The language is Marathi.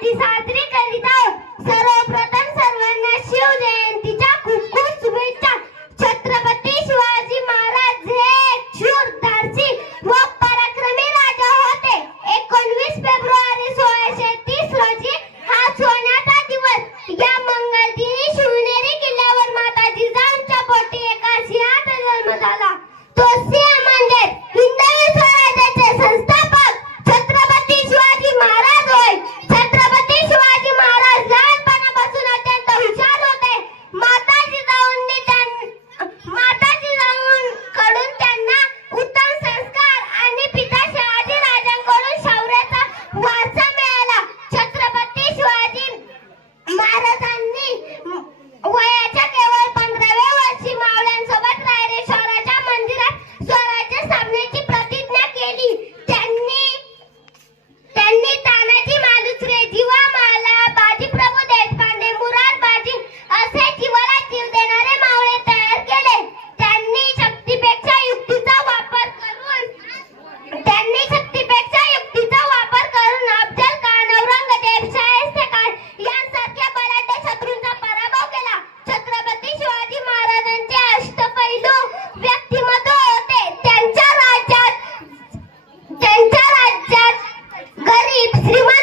जयंती साजरी करीत आहोत। सर्वप्रथम सर्वांना शिवजयंतीच्या खूप खूप शुभेच्छा। छत्रपती शिवाजी महाराज हे एक शूर, धाडसी व पराक्रमी राजा होते। 19 फेब्रुवारी 1630 रोजी हा सोन्याचा दिवस। या मंगल दिनी शिवनेरी किल्ल्यावर माता जिजाऊंच्या पोटी एका सिंहाचा जन्म झाला। तो सिंह म्हणजे हिंदवी स्वराज्याचे संस्थापक छत्रपती शिवाजी महाराज होय। छत्रपती शिवाजी महाराज लहानपणापासून अत्यंत हुशार होते। माता जिजाऊंकडून त्यांना उत्तम संस्कार आणि पिता शिवाजी राजांकडून शौर्याचा वारसा मिळाला। छत्रपती शिवाजी महाराजांनी वयाच्या केवळ 15व्या वर्षी मावळ्यांसोबत रायरेश्वराच्या मंदिरात स्वराज्य स्थापनेची प्रतिज्ञा केली। त्यांनी तानाजी मालुसरे, जीवा माला, बाजीप्रभू देशपांडे, मुराद बाजी असे जीवाला जीव देणारे मावळे तयार केले। त्यांनी शक्तीपेक्षा युक्तीचा वापर करून अफजल खान, औरंगजेब, शाहिस्ते खान यांसारख्या बलाढ्य शत्रूंचा पराभव केला। छत्रपती शिवाजी महाराजांचे अष्टपैलू व्यक्तिमत्व होते। त्यांच्या राज्यात गरीब, श्रीमंत